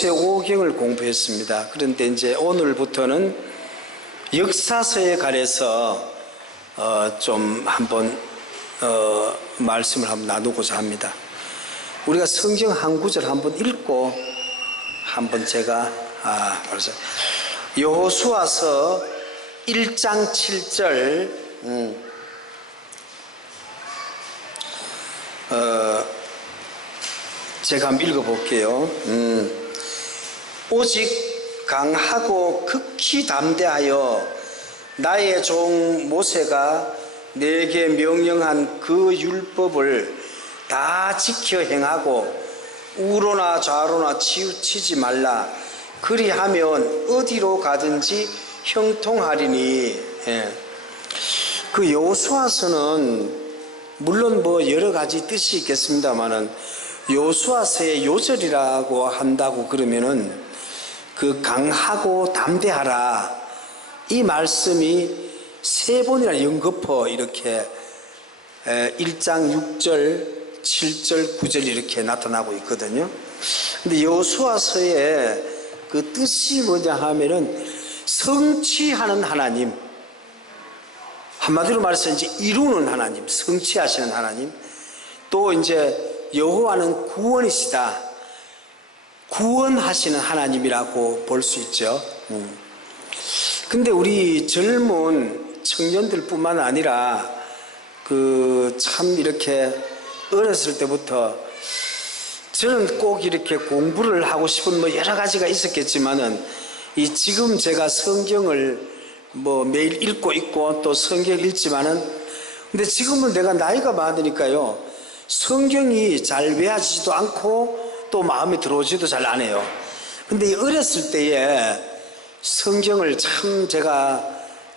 모세오경을 공부했습니다. 그런데 이제 오늘부터는 역사서에 관해서 좀 한번 말씀을 한번 나누고자 합니다. 우리가 성경 한 구절 한번 읽고 한번 제가 벌써 여호수아서 1장 7절 제가 한번 읽어볼게요. 오직 강하고 극히 담대하여 나의 종 모세가 내게 명령한 그 율법을 다 지켜 행하고 우로나 좌로나 치우치지 말라. 그리하면 어디로 가든지 형통하리니. 그 여호수아서는 물론 뭐 여러 가지 뜻이 있겠습니다만은 여호수아서의 요절이라고 한다고 그러면은 그 강하고 담대하라 이 말씀이 세 번이나 연거푸 이렇게 1장 6절 7절 9절 이렇게 나타나고 있거든요. 근데 여호수아서의 그 뜻이 뭐냐 하면은 성취하는 하나님, 한마디로 말해서 이제 이루는 하나님, 성취하시는 하나님, 또 이제 여호와는 구원이시다, 구원하시는 하나님이라고 볼 수 있죠. 근데 우리 젊은 청년들 뿐만 아니라 참 이렇게 어렸을 때부터 저는 꼭 이렇게 공부를 하고 싶은 뭐 여러 가지가 있었겠지만은 지금 제가 성경을 뭐 매일 읽고 있고 또 성경 읽지만은 근데 지금은 내가 나이가 많으니까요 성경이 잘 외워지지도 않고 또 마음에 들어오지도 잘 안 해요. 근데 어렸을 때에 성경을 참 제가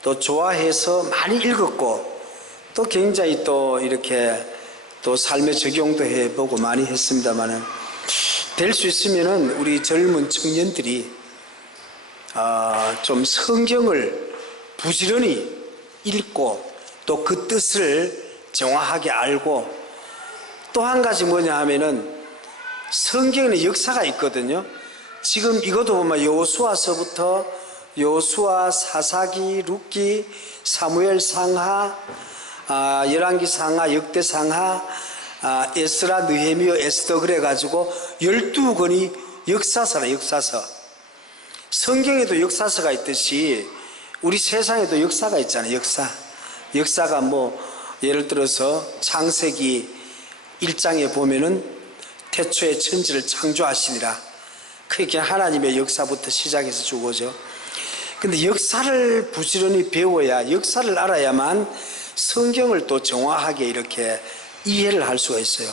또 좋아해서 많이 읽었고 또 굉장히 또 이렇게 또 삶에 적용도 해보고 많이 했습니다만은 될 수 있으면은 우리 젊은 청년들이 좀 성경을 부지런히 읽고 또 그 뜻을 정확하게 알고 또 한 가지 뭐냐 하면은 성경에는 역사가 있거든요. 지금 이것도 보면 여호수아서부터 여호수아, 사사기, 룻기, 사무엘 상하, 열왕기 상하, 역대 상하, 에스라, 느헤미야, 에스더 그래가지고 12권이 역사서라. 역사서. 성경에도 역사서가 있듯이 우리 세상에도 역사가 있잖아요. 역사가 뭐 예를 들어서 창세기 1장에 보면은 태초에 천지를 창조하시니라. 그게 하나님의 역사부터 시작해서 쭉 오죠. 근데 역사를 부지런히 배워야, 역사를 알아야만 성경을 또 정확하게 이렇게 이해를 할 수가 있어요.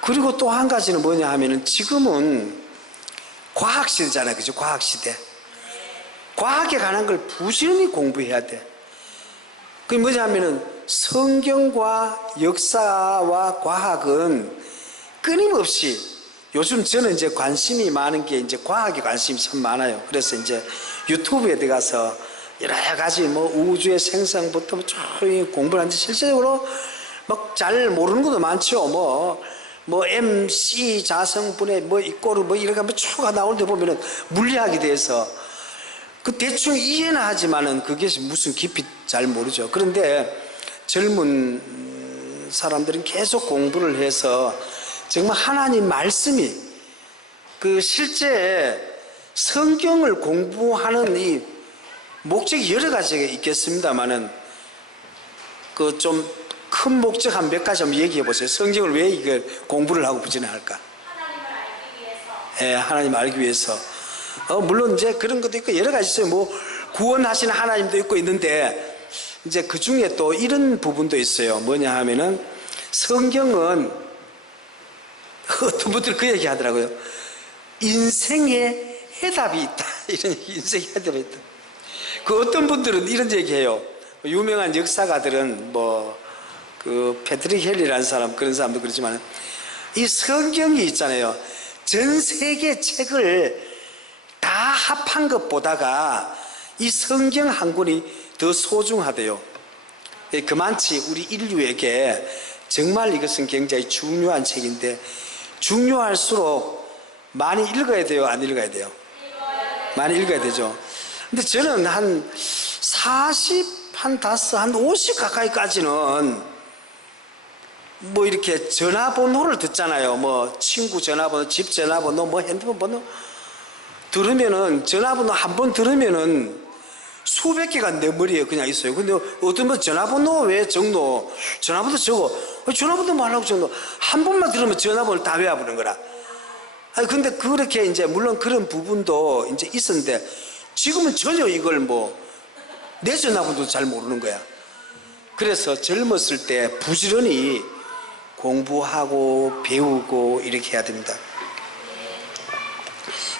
그리고 또 한 가지는 뭐냐 하면은 지금은 과학시대잖아요. 그죠? 과학시대. 과학에 관한 걸 부지런히 공부해야 돼. 그게 뭐냐 하면은 성경과 역사와 과학은 끊임없이 요즘 저는 이제 관심이 많은 게 이제 과학에 관심이 참 많아요. 그래서 이제 유튜브에 들어가서 여러 가지 뭐 우주의 생성부터 공부를 하는데 실제적으로 막 잘 모르는 것도 많죠. 뭐 MC 자성분의 뭐 이꼬르 뭐 이렇게 한번 추가 나오는데 보면은 물리학에 대해서 그 대충 이해는 하지만은 그게 무슨 깊이 잘 모르죠. 그런데 젊은 사람들은 계속 공부를 해서 정말 하나님 말씀이 실제 성경을 공부하는 이 목적이 여러 가지가 있겠습니다만은 좀 큰 목적 한 몇 가지 한번 얘기해 보세요. 성경을 왜 이걸 공부를 하고 부지런할까? 하나님을 알기 위해서. 예, 하나님 알기 위해서. 물론 이제 그런 것도 있고 여러 가지 있어요. 뭐 구원하시는 하나님도 있고 있는데 이제 그 중에 또 이런 부분도 있어요. 뭐냐 하면은 성경은 어떤 분들 그 얘기 하더라고요. 인생에 해답이 있다. 이런 얘기, 인생에 해답이 있다. 그 어떤 분들은 이런 얘기 해요. 유명한 역사가들은 패트릭 헬리라는 사람, 그런 사람도 그렇지만 이 성경이 있잖아요. 전 세계 책을 다 합한 것보다가 이 성경 한 권이 더 소중하대요. 그만치 우리 인류에게 정말 이것은 굉장히 중요한 책인데 중요할수록 많이 읽어야 돼요, 안 읽어야 돼요? 많이 읽어야 되죠. 근데 저는 한 40, 한 5, 한 50 가까이까지는 뭐 이렇게 전화번호를 듣잖아요. 뭐 친구 전화번호, 집 전화번호, 뭐 핸드폰 번호 들으면은, 전화번호 한 번 들으면은 수백 개가 내 머리에 그냥 있어요. 근데 어떤 분 전화번호 왜 적노? 전화번호 적어. 전화번호 말라고 적노? 한 번만 들으면 전화번호를 다 외워보는 거라. 아니 근데 그렇게 이제 물론 그런 부분도 이제 있었는데, 지금은 전혀 이걸 뭐 내 전화번호도 잘 모르는 거야. 그래서 젊었을 때 부지런히 공부하고 배우고 이렇게 해야 됩니다.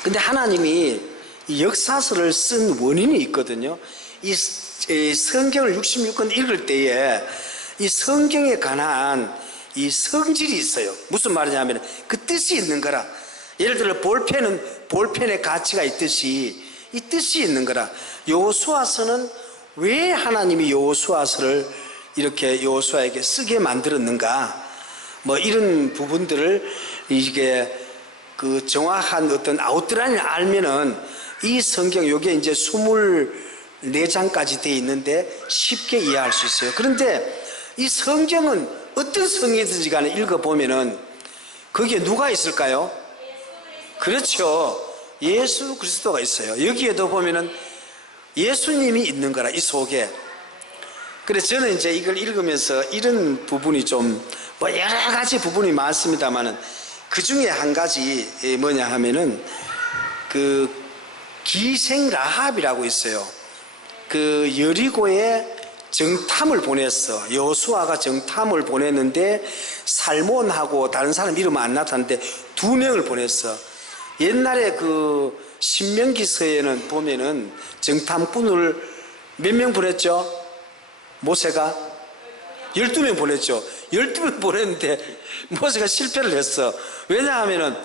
근데 하나님이 이 역사서를 쓴 원인이 있거든요. 이 성경을 66권 읽을 때에 이 성경에 관한 이 성질이 있어요. 무슨 말이냐면 그 뜻이 있는 거라. 예를 들어 볼펜은 볼펜의 가치가 있듯이 이 뜻이 있는 거라. 여호수아서는 왜 하나님이 여호수아서를 이렇게 여호수아에게 쓰게 만들었는가, 뭐 이런 부분들을 이게 그 정확한 어떤 아웃라인을 알면은 이 성경 요게 이제 24장까지 되어 있는데 쉽게 이해할 수 있어요. 그런데 이 성경은 어떤 성경이든지 간에 읽어보면은 거기에 누가 있을까요? 그렇죠. 예수 그리스도가 있어요. 여기에도 보면은 예수님이 있는 거라, 이 속에. 그래서 저는 이제 이걸 읽으면서 이런 부분이 좀, 뭐 여러 가지 부분이 많습니다만은 그 중에 한 가지 뭐냐 하면은 그 기생 라합이라고 있어요. 그 여리고에 정탐을 보냈어. 여호수아가 정탐을 보냈는데 살몬하고 다른 사람 이름 안 나타났는데 2명을 보냈어. 옛날에 그 신명기서에는 보면은 정탐꾼을 몇 명 보냈죠? 모세가 12명 보냈죠. 12명 보냈는데 모세가 실패를 했어. 왜냐하면은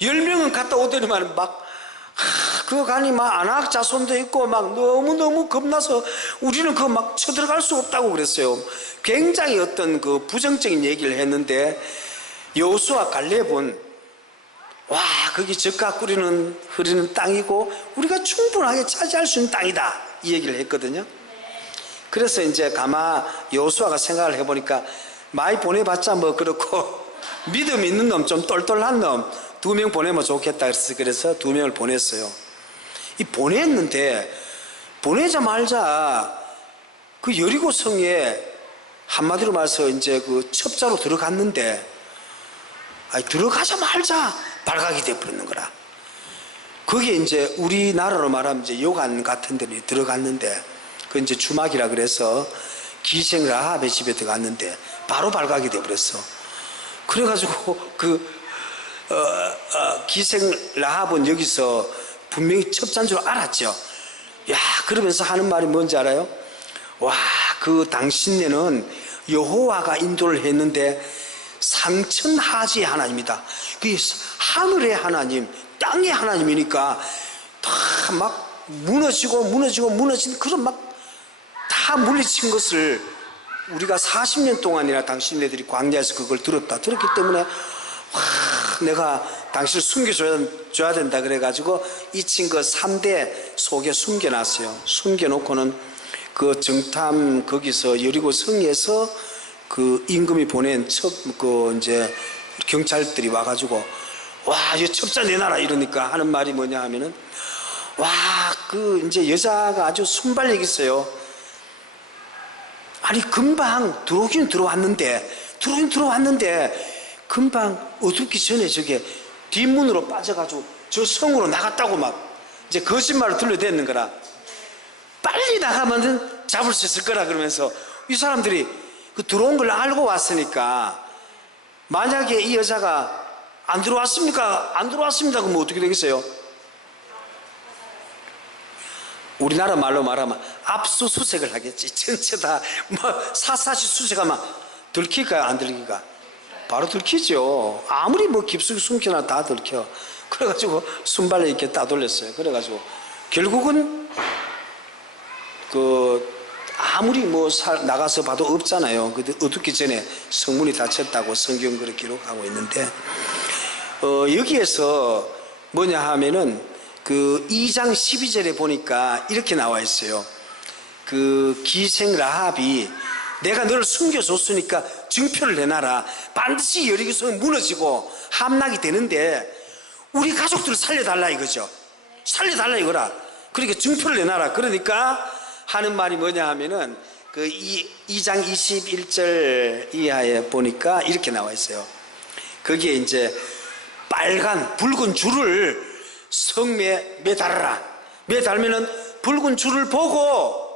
10명은 갔다 오더니만 막 그거 가니 막 아낙 자손도 있고 막 너무너무 겁나서 우리는 그거 막 쳐들어갈 수 없다고 그랬어요. 굉장히 어떤 그 부정적인 얘기를 했는데 여호수아 갈렙은 와, 거기 젖과 꿀이 흐르는 땅이고 우리가 충분하게 차지할 수 있는 땅이다, 이 얘기를 했거든요. 그래서 이제 가마 여호수아가 생각을 해보니까 많이 보내봤자 뭐 그렇고 믿음 있는 놈, 좀 똘똘한 놈 2명 보내면 좋겠다 그래서 2명을 보냈어요. 이 보냈는데 보내자마자 그 여리고 성에 한마디로 말해서 이제 그 첩자로 들어갔는데, 아니 들어가자마자 발각이 되어버리는 거라. 거기에 이제 우리나라로 말하면 이제 요관 같은 데 들어갔는데, 그 이제 주막이라 그래서 기생 라합의 집에 들어갔는데 바로 발각이 되어버렸어. 그래가지고 기생 라합은 여기서 분명히 첩자인 줄 알았죠. 야, 그러면서 하는 말이 뭔지 알아요? 와, 그 당신네는 여호와가 인도를 했는데 상천하지의 하나님이다. 그 하늘의 하나님, 땅의 하나님이니까 다 막 무너진 그런 막 다 물리친 것을 우리가 40년 동안이나 당신네들이 광야에서 그걸 들었기 때문에 와, 내가 당신을 숨겨줘야 된다 그래가지고 이 친구 3대 속에 숨겨놨어요. 숨겨놓고는 그 정탐 거기서 여리고 성에서 그 임금이 보낸 그 이제 경찰들이 와가지고 와, 이 첩자 내놔라 이러니까 하는 말이 뭐냐 하면은 와, 그 이제 여자가 아주 순발력 있어요. 아니 금방 들어오긴 들어왔는데 금방 어둡기 전에 저게 뒷문으로 빠져가지고 저 성으로 나갔다고 막 이제 거짓말을 들려대는 거라. 빨리 나가면 잡을 수 있을 거라 그러면서 이 사람들이 그 들어온 걸 알고 왔으니까 만약에 이 여자가 안 들어왔습니까? 안 들어왔습니다. 그러면 어떻게 되겠어요? 우리나라 말로 말하면 압수수색을 하겠지. 전체 다 뭐 사사시 수색하면 들킬까요? 안 들킬까? 바로 들키죠. 아무리 뭐 깊숙이 숨겨놔 다 들켜. 그래가지고 순발력 있게 따돌렸어요. 그래가지고 결국은 그 아무리 뭐 나가서 봐도 없잖아요. 근데 어둡기 전에 성문이 닫혔다고 성경 그렇게 기록하고 있는데 여기에서 뭐냐 하면은 그 2장 12절에 보니까 이렇게 나와 있어요. 그 기생 라합이 내가 너를 숨겨줬으니까 증표를 내놔라. 반드시 여리고성은 무너지고 함락이 되는데 우리 가족들을 살려달라 이거죠. 살려달라 이거라. 그러니까 증표를 내놔라. 그러니까 하는 말이 뭐냐 하면은 그 2장 21절 이하에 보니까 이렇게 나와 있어요. 거기에 이제 빨간 붉은 줄을 성매에 매달아라. 매달면은 붉은 줄을 보고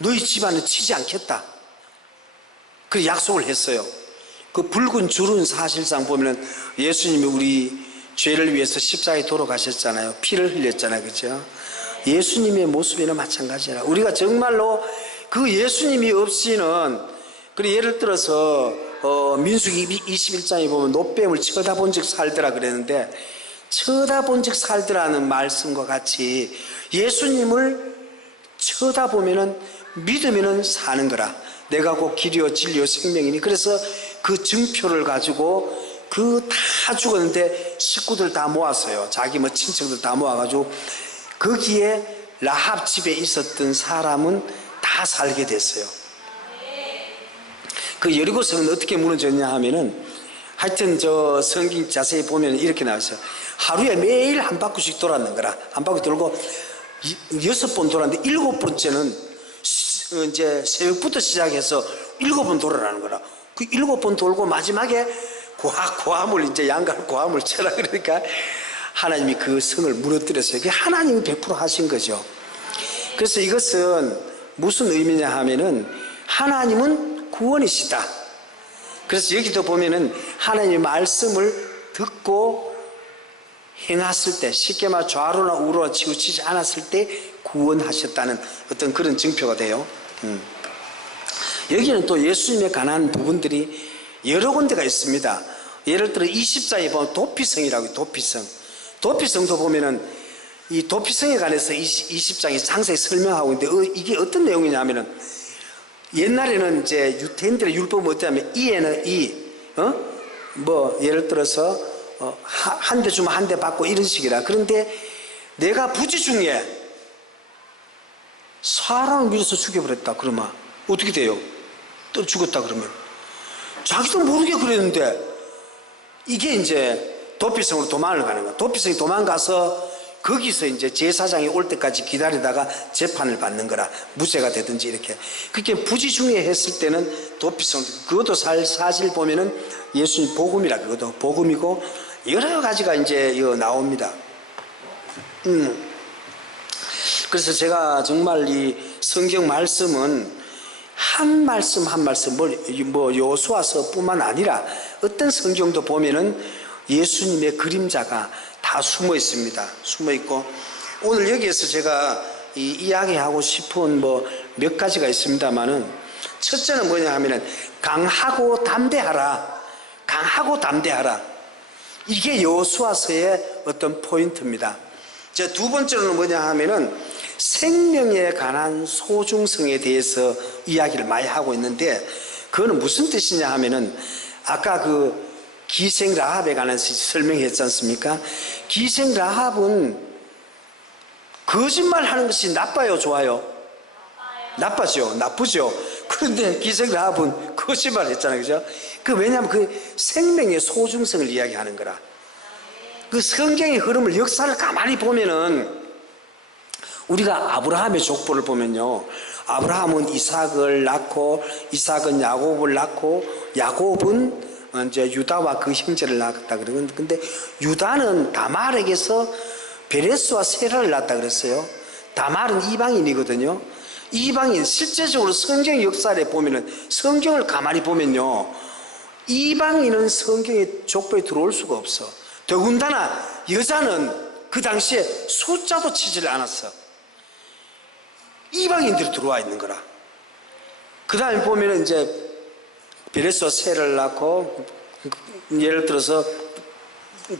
너희 집안은 치지 않겠다. 그 약속을 했어요. 그 붉은 줄은 사실상 보면은 예수님이 우리 죄를 위해서 십자가에 돌아가셨잖아요. 피를 흘렸잖아요. 그죠? 예수님의 모습이나 마찬가지라. 우리가 정말로 그 예수님이 없이는, 그래 예를 들어서 민수기 21장에 보면 노뱀을 쳐다본 즉 살더라 그랬는데, 쳐다본 즉 살더라는 말씀과 같이 예수님을 쳐다보면은 믿으면은 사는 거라. 내가 곧 길이요 진리요 생명이니. 그래서 그 증표를 가지고 그 다 죽었는데 식구들 다 모았어요. 자기 뭐 친척들 다 모아가지고 거기에 라합 집에 있었던 사람은 다 살게 됐어요. 그 여리고성은 어떻게 무너졌냐 하면은, 하여튼 저 성경 자세히 보면 이렇게 나왔어요. 하루에 매일 한 바퀴씩 돌았는 거라. 한 바퀴 돌고 6번 돌았는데 7번째는 이제 새벽부터 시작해서 7번 돌아라는 거라. 그 7번 돌고 마지막에 고함을 이제 양갈 고함을 쳐라 그러니까 하나님이 그 성을 무너뜨렸어요. 그게 하나님이 100% 하신 거죠. 그래서 이것은 무슨 의미냐 하면은 하나님은 구원이시다. 그래서 여기도 보면은 하나님의 말씀을 듣고 행했을 때, 쉽게 말 좌로나 우로나 치우치지 않았을 때 구원하셨다는 어떤 그런 증표가 돼요. 여기는 또 예수님에 관한 부분들이 여러 군데가 있습니다. 예를 들어 20장에 보면 도피성이라고. 도피성도 보면은 이 도피성에 관해서 20장이 상세히 설명하고 있는데 이게 어떤 내용이냐 하면은, 옛날에는 이제 유대인들의 율법은 어떠냐면 이에는 뭐 예를 들어서 한 대 주면 한 대 받고 이런 식이라. 그런데 내가 부지 중에 사람을 밀어서 죽여버렸다 그러면 어떻게 돼요? 또 죽었다 그러면 자기도 모르게 그랬는데, 이게 이제 도피성으로 도망을 가는 거야. 도피성이 도망가서 거기서 이제 제사장이 올 때까지 기다리다가 재판을 받는 거라. 무죄가 되든지 이렇게. 그렇게 부지중에 했을 때는 도피성, 그것도 사실 보면은 예수님 복음이라. 그것도 복음이고 여러 가지가 이제 나옵니다. 그래서 제가 정말 이 성경 말씀은 한 말씀 한 말씀, 뭐 여호수아서뿐만 아니라 어떤 성경도 보면은 예수님의 그림자가 다 숨어 있습니다. 숨어 있고, 오늘 여기에서 제가 이야기하고 싶은 뭐 몇 가지가 있습니다만은, 첫째는 뭐냐 하면은 강하고 담대하라. 강하고 담대하라. 이게 여호수아서의 어떤 포인트입니다. 제 두 번째로는 뭐냐 하면은 생명에 관한 소중성에 대해서 이야기를 많이 하고 있는데, 그거는 무슨 뜻이냐 하면은 아까 그 기생 라합에 관해서 설명했지 않습니까? 기생 라합은 거짓말 하는 것이 나빠요, 좋아요? 나빠죠, 나쁘죠. 그런데 기생 라합은 거짓말 했잖아요, 그죠? 왜냐하면 그 생명의 소중성을 이야기하는 거라. 그 성경의 흐름을, 역사를 가만히 보면은, 우리가 아브라함의 족보를 보면요, 아브라함은 이삭을 낳고, 이삭은 야곱을 낳고, 야곱은 이제 유다와 그 형제를 낳았다 그러는데, 근데 유다는 다말에게서 베레스와 세라를 낳았다 그랬어요. 다말은 이방인이거든요. 이방인, 실제적으로 성경 역사를 보면은, 성경을 가만히 보면요, 이방인은 성경의 족보에 들어올 수가 없어. 더군다나 여자는 그 당시에 숫자도 치지를 않았어. 이방인들이 들어와 있는 거라. 그 다음에 보면은 이제 베레스와 세라를 낳고, 예를 들어서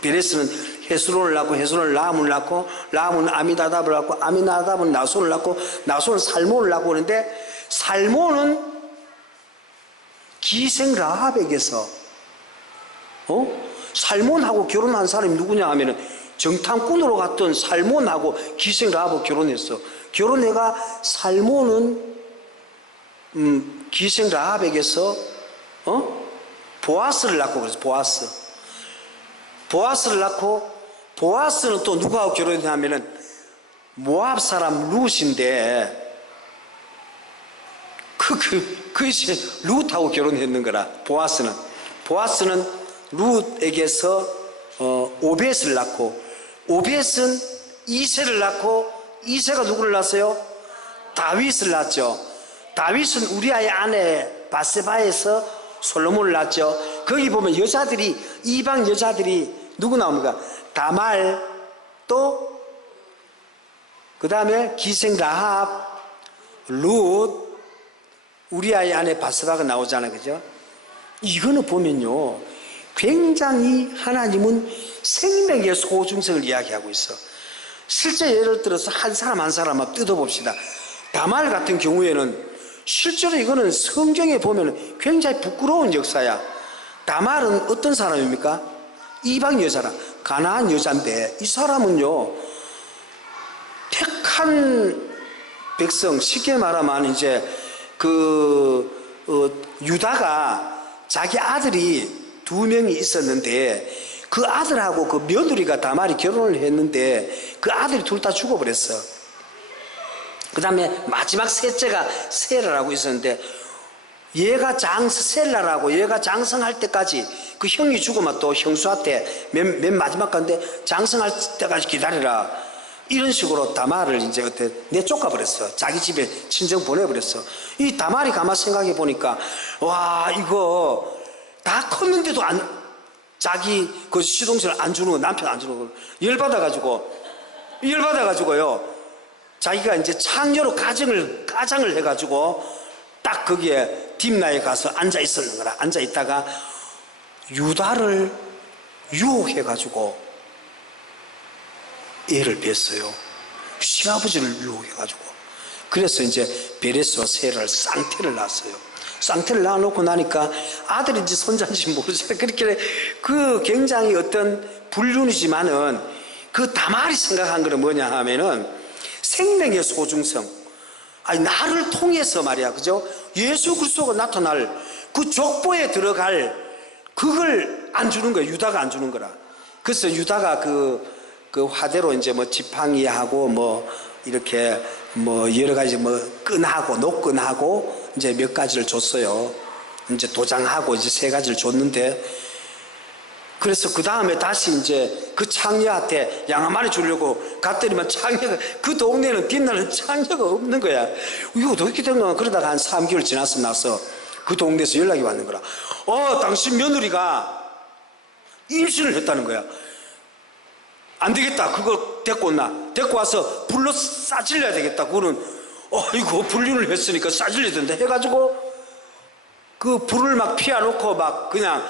베레스는 헤스론을 낳고, 헤스론은 라함을 낳고, 라함은 아미나답을 낳고, 아미나답은 나손을 낳고, 나손은 살몬을 낳고 그러는데, 살몬은 기생 라합에게서 살몬하고 결혼한 사람이 누구냐 하면은 정탐꾼으로 갔던 살몬하고 기생 라합하고 결혼했어. 결혼해가 살몬은 기생 라합에게서 보아스를 낳고 그래서 보아스를 낳고 보아스는 또 누구하고 결혼했냐면은 모압 사람 룻인데 그것이 룻하고 결혼했는 거라. 보아스는 룻에게서 오벳을 낳고 오벳은 이새를 낳고 이새가 누구를 낳았어요? 다윗을 낳았죠. 다윗은 우리아의 아내 바세바에서 솔로몬을 낳았죠. 거기 보면 여자들이 이방 여자들이 누구 나옵니까? 다말 또 그 다음에 기생 라합 룻 우리아의 아내 바세바가 나오잖아요. 그죠? 이거는 보면요 굉장히 하나님은 생명의 소중성을 이야기하고 있어. 실제 예를 들어서 한 사람 한 사람 한번 뜯어봅시다. 다말 같은 경우에는 실제로 이거는 성경에 보면 굉장히 부끄러운 역사야. 다말은 어떤 사람입니까? 이방 여자라. 가나안 여자인데 이 사람은요 택한 백성, 쉽게 말하면 이제 유다가 자기 아들이 2명이 있었는데 그 아들하고 그 며느리가 다말이 결혼을 했는데 그 아들이 둘 다 죽어버렸어. 그 다음에 마지막 셋째가 세라라고 있었는데 셀라라고 얘가 장성할 때까지 그 형이 죽으면 또 형수한테 맨 마지막 간데 장성할 때까지 기다리라. 이런 식으로 다말을 이제 내쫓아 버렸어. 자기 집에 친정 보내버렸어. 이 다말이 가만 생각해 보니까 와 이거 다 컸는데도 자기 그 시동생을 안 주는 거, 남편 안 주는 거 열받아가지고요. 자기가 이제 창녀로 가장을 해가지고 딱 거기에 딥나에 가서 앉아 있었는 거라. 앉아 있다가 유다를 유혹해가지고 애를 뱄어요. 시아버지를 유혹해가지고. 그래서 이제 베레스와 세라를 쌍태를 낳았어요. 쌍태를 낳아놓고 나니까 아들인지 손자인지 모르잖아요. 그렇게 그 굉장히 어떤 불륜이지만은 그 다말이 생각한 거는 뭐냐 하면은 생명의 소중성. 아니 나를 통해서 말이야, 그죠? 예수 그리스도가 나타날 그 족보에 들어갈 그걸 안 주는 거야. 유다가 안 주는 거라. 그래서 유다가 그 화대로 이제 뭐 지팡이하고 뭐 이렇게 뭐 여러 가지 뭐 끈하고 노끈하고 이제 몇 가지를 줬어요. 이제 도장하고 이제 3가지를 줬는데 그래서 그 다음에 다시 이제 그 창녀한테 양 한 마리 주려고 갔더니만 창녀가 그 동네는 뒷날은 창녀가 없는 거야. 이거 어떻게 된 거야? 그러다가 한 3개월 지나서 나서 그 동네에서 연락이 왔는 거라. 당신 며느리가 임신을 했다는 거야. 안 되겠다. 그거 데리고 온나. 데리고 와서 불로 싸질려야 되겠다. 그거는 이거 불륜을 했으니까 싸질려야 된다 해가지고 그 불을 막 피워놓고 막 그냥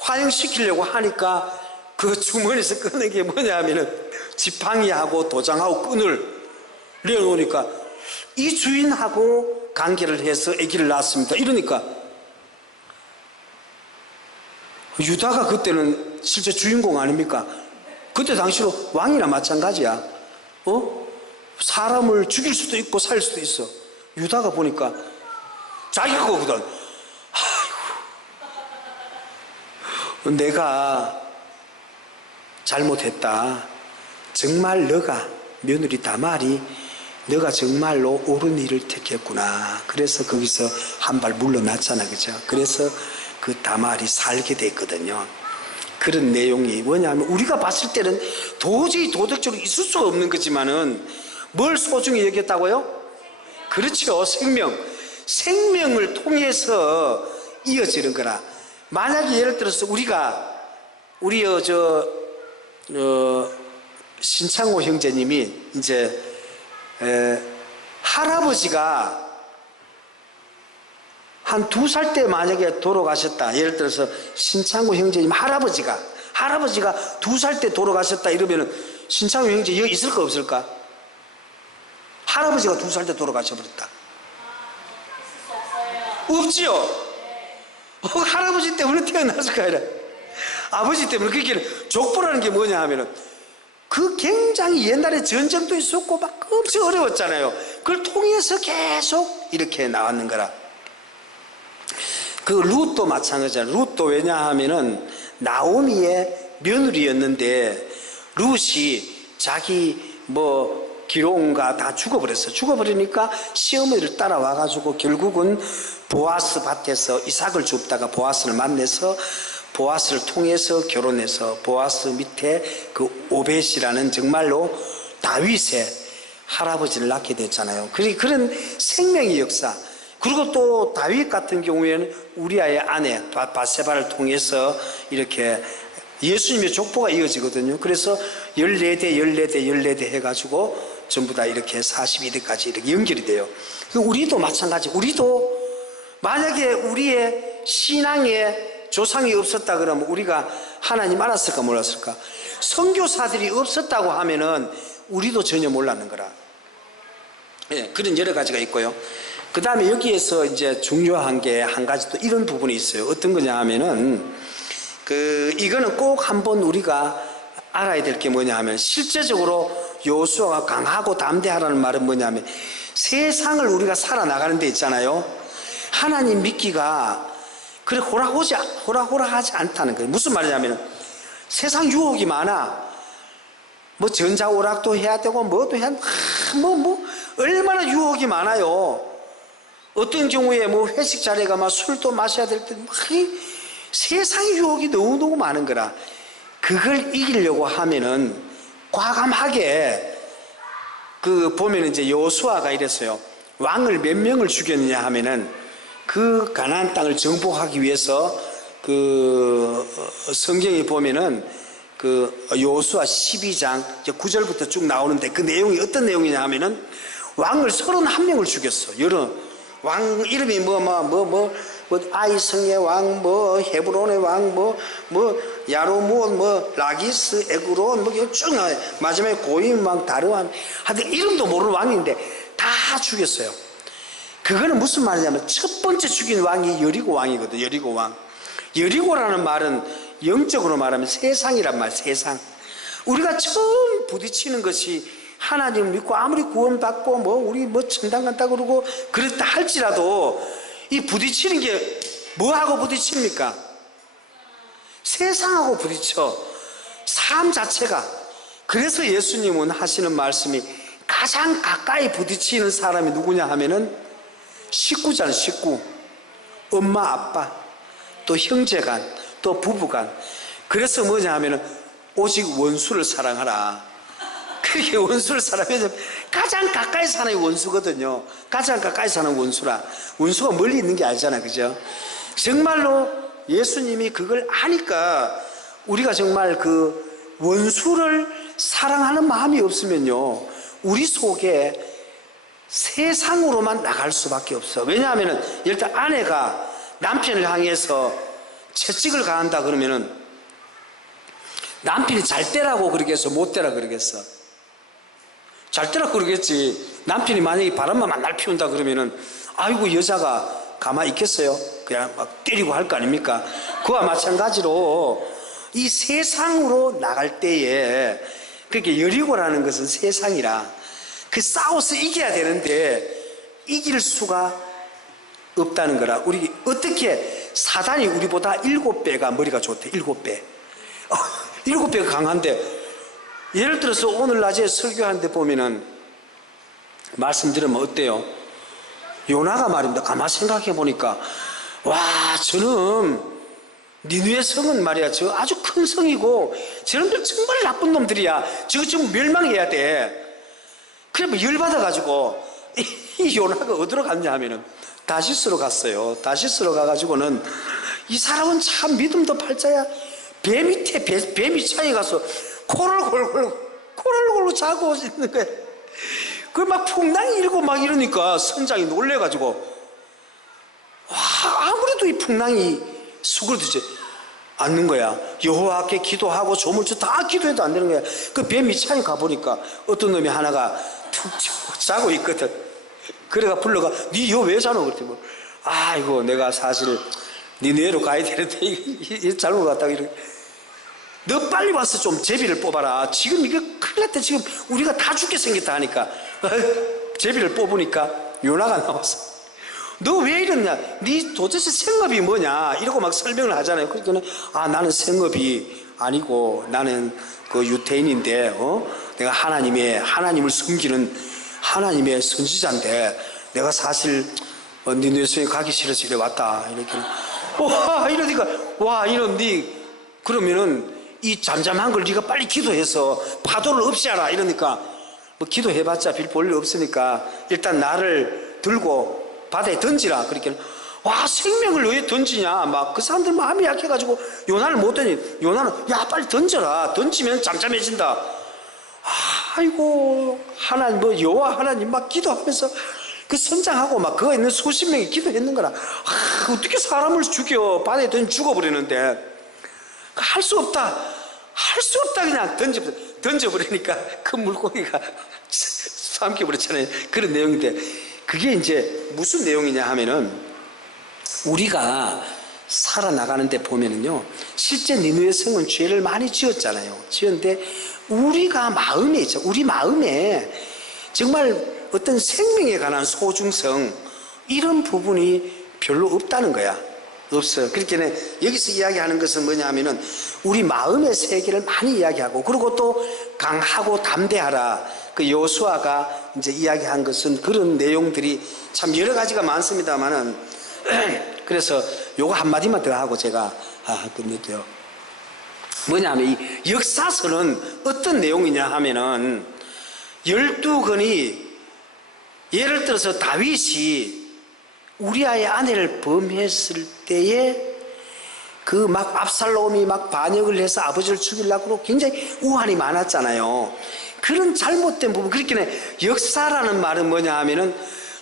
화형시키려고 하니까 그 주머니에서 꺼낸 게 뭐냐 하면은 지팡이하고 도장하고 끈을 내어놓으니까 이 주인하고 관계를 해서 아기를 낳았습니다. 이러니까 유다가 그때는 실제 주인공 아닙니까? 그때 당시로 왕이나 마찬가지야. 사람을 죽일 수도 있고 살 수도 있어. 유다가 보니까 자기가 거거든. 아이고, 내가 잘못했다. 정말 너가 며느리 다말이 너가 정말로 옳은 일을 택했구나. 그래서 거기서 한 발 물러났잖아, 그죠? 그래서 그 다말이 살게 됐거든요. 그런 내용이 뭐냐면 우리가 봤을 때는 도저히 도덕적으로 있을 수 없는 거지만은 뭘 소중히 여겼다고요? 그렇죠. 생명을 통해서 이어지는 거라. 만약에 예를 들어서 우리 신창호 형제님이 이제 할아버지가 한 2살 때 만약에 돌아가셨다. 예를 들어서 신창호 형제님 할아버지가 2살 때 돌아가셨다 이러면은 신창호 형제 여기 있을까 없을까? 할아버지가 2살 때 돌아가셔버렸다. 없지요? 할아버지 때문에 태어났을 거 아니라. 아버지 때문에. 그러니까 족보라는 게 뭐냐 하면은 그 굉장히 옛날에 전쟁도 있었고 막 엄청 어려웠잖아요. 그걸 통해서 계속 이렇게 나왔는 거라. 그 룻도 마찬가지잖아요. 룻도 왜냐 하면은 나오미의 며느리였는데 룻이 자기 뭐 기로온가 다 죽어버렸어요. 죽어버리니까 시어머니를 따라와가지고 결국은 보아스 밭에서 이삭을 줍다가 보아스를 만나서 보아스를 통해서 결혼해서 보아스 밑에 그 오벳이라는 정말로 다윗의 할아버지를 낳게 됐잖아요. 그런 생명의 역사. 그리고 또 다윗 같은 경우에는 우리아의 아내 바세바를 통해서 이렇게 예수님의 족보가 이어지거든요. 그래서 14대 해가지고 전부 다 이렇게 42대까지 이렇게 연결이 돼요. 우리도 마찬가지. 우리도 만약에 우리의 신앙에 조상이 없었다 그러면 우리가 하나님 알았을까 몰랐을까? 선교사들이 없었다고 하면은 우리도 전혀 몰랐는 거라. 예, 그런 여러 가지가 있고요. 그 다음에 여기에서 이제 중요한 게 한 가지 또 이런 부분이 있어요. 어떤 거냐 하면은 이거는 꼭 한번 우리가 알아야 될 게 뭐냐 하면 실제적으로 여호수아가 강하고 담대하라는 말은 뭐냐 하면 세상을 우리가 살아나가는 데 있잖아요. 하나님 믿기가 그래 호락호락하지 않다는 거예요. 무슨 말이냐면 세상 유혹이 많아. 뭐 전자오락도 해야 되고 뭐도 해야 얼마나 유혹이 많아요. 어떤 경우에 뭐 회식 자리에 막 술도 마셔야 될 때 세상의 유혹이 너무너무 많은 거라. 그걸 이기려고 하면은 과감하게 보면 이제 여호수아가 이랬어요. 왕을 몇 명을 죽였느냐 하면은 그 가나안 땅을 정복하기 위해서 성경에 보면은 여호수아 12장 9절부터 쭉 나오는데 그 내용이 어떤 내용이냐 하면은 왕을 31명을 죽였어. 왕 이름이 아이성의 왕, 헤브론의 왕, 야로몬, 라기스, 에그론, 쭉 나와요. 마지막에 고임 왕, 다르왕, 하여튼 이름도 모르는 왕인데 다 죽였어요. 그거는 무슨 말이냐면 첫 번째 죽인 왕이 여리고 왕이거든. 여리고 왕. 여리고라는 말은 영적으로 말하면 세상이란 말. 세상. 우리가 처음 부딪히는 것이 하나님을 믿고 아무리 구원받고 우리 천당 간다 그러고 그랬다 할지라도 이 부딪히는 게 뭐하고 부딪힙니까? 세상하고 부딪혀. 삶 자체가. 그래서 예수님은 하시는 말씀이 가장 가까이 부딪히는 사람이 누구냐 하면은 식구잖아요. 식구. 엄마 아빠 또 형제간 또 부부간. 그래서 뭐냐 하면은 오직 원수를 사랑하라. 그렇게 원수를 사랑하면 가장 가까이 사는 원수거든요. 가장 가까이 사는 원수라. 원수가 멀리 있는 게 아니잖아. 그죠? 정말로 예수님이 그걸 아니까 우리가 정말 원수를 사랑하는 마음이 없으면요 우리 속에 세상으로만 나갈 수밖에 없어. 왜냐하면 일단 아내가 남편을 향해서 채찍을 가한다 그러면은 남편이 잘 때라고 그러겠어, 못 때라 그러겠어? 잘 때라고 그러겠지. 남편이 만약에 바람만 날 피운다 그러면은 아이고 여자가 가만히 있겠어요? 그냥 막 때리고 할 거 아닙니까? 그와 마찬가지로 이 세상으로 나갈 때에 그렇게 여리고라는 것은 세상이라 싸워서 이겨야 되는데 이길 수가 없다는 거라. 우리 어떻게 사단이 우리보다 7배가 머리가 좋대. 7배 7배가 강한데 예를 들어서 오늘 낮에 설교하는데 보면은 말씀드리면 어때요? 요나가 말입니다. 가만히 생각해 보니까 와 저는 니누의 성은 말이야 저 아주 큰 성이고 저놈들 정말 나쁜 놈들이야. 저거 좀 멸망해야 돼. 그래 뭐 열받아가지고 이 요나가 어디로 갔냐 하면은 다시스로 갔어요. 다시스로 가가지고는 이 사람은 참 믿음도 팔자야. 배 밑에 배 밑창에 가서 코를 골고 자고 있는 거야. 그 막 풍랑이 일고 막 이러니까 선장이 놀래가지고 와 아무래도 이 풍랑이 수그러들지 않는 거야. 여호와께 기도하고 조물주 다 기도해도 안 되는 거야. 그 배 밑창에 가보니까 어떤 놈이 하나가 툭 자고 있거든. 그래가 불러가 니 여 왜 자노? 그랬더니 아이고 내가 사실 니 내로 가야 되는데 이 잘못 갔다고 이렇게 너 빨리 와서 좀 제비를 뽑아라. 지금 이거 큰일 났다. 지금 우리가 다 죽게 생겼다 하니까 제비를 뽑으니까 요나가 나와서 너 왜 이러냐? 네 도대체 생업이 뭐냐? 이러고 막 설명을 하잖아요. 그러니까 나는 생업이 아니고 나는 그 유태인인데 내가 하나님을 섬기는 하나님의 선지자인데 내가 사실 니네성에 가기 싫어서 이래 왔다. 이렇게 와 이러니까 와 이런 네 그러면은 이 잠잠한 걸 네가 빨리 기도해서 파도를 없애라 이러니까 뭐 기도해봤자 빌 볼 일 없으니까 일단 나를 들고 바다에 던지라. 그렇게 와 생명을 왜 던지냐? 막 그 사람들 마음이 약해가지고 요나를 못 던지. 요나는 야 빨리 던져라. 던지면 잠잠해진다. 아이고 하나님 뭐 여호와 하나님 막 기도하면서 그 선장하고 막 그거 있는 수십 명이 기도했는 거라. 어떻게 사람을 죽여? 바다에 던져 죽어버리는데 할 수 없다. 할 수 없다. 그냥 던져버리니까 그 물고기가 삼켜버렸잖아요. 그런 내용인데 그게 이제 무슨 내용이냐 하면은 우리가 살아나가는데 보면은요 실제 니느웨 성은 죄를 많이 지었잖아요. 지었는데 우리가 마음에 있죠. 우리 마음에 정말 어떤 생명에 관한 소중성 이런 부분이 별로 없다는 거야. 없어요. 그렇게 여기서 이야기하는 것은 뭐냐 하면은 우리 마음의 세계를 많이 이야기하고 그리고 또 강하고 담대하라. 그 여호수아가 이제 이야기한 것은 그런 내용들이 참 여러 가지가 많습니다만은 그래서 요거 한마디만 더 하고 제가 끝낼게요. 뭐냐 하면 이 역사서는 어떤 내용이냐 하면은 12권이 예를 들어서 다윗이 우리아의 아내를 범했을 때에 그 막 압살롬이 막 반역을 해서 아버지를 죽이려고 굉장히 우환이 많았잖아요. 그런 잘못된 부분. 그렇게 역사라는 말은 뭐냐 하면은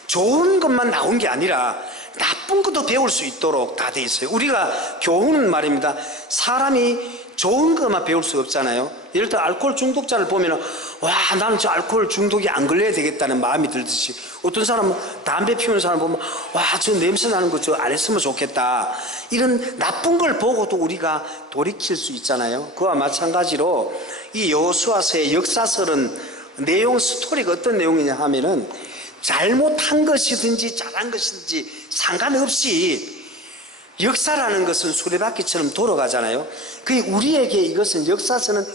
좋은 것만 나온 게 아니라 나쁜 것도 배울 수 있도록 다 돼 있어요. 우리가 교훈은 말입니다. 사람이 좋은 것만 배울 수 없잖아요. 예를 들어 알코올 중독자를 보면 와 나는 저 알코올 중독이 안 걸려야 되겠다는 마음이 들듯이 어떤 사람은 담배 피우는 사람 보면 와 저 냄새 나는 거 저 안 했으면 좋겠다. 이런 나쁜 걸 보고도 우리가 돌이킬 수 있잖아요. 그와 마찬가지로 이 여호수아서의 역사설은 내용 스토리가 어떤 내용이냐 하면은 잘못한 것이든지 잘한 것이든지 상관없이 역사라는 것은 수레바퀴처럼 돌아가잖아요. 그 우리에게 이것은 역사서는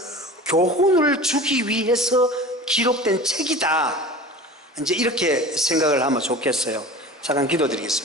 교훈을 주기 위해서 기록된 책이다. 이제 이렇게 생각을 하면 좋겠어요. 잠깐 기도드리겠습니다.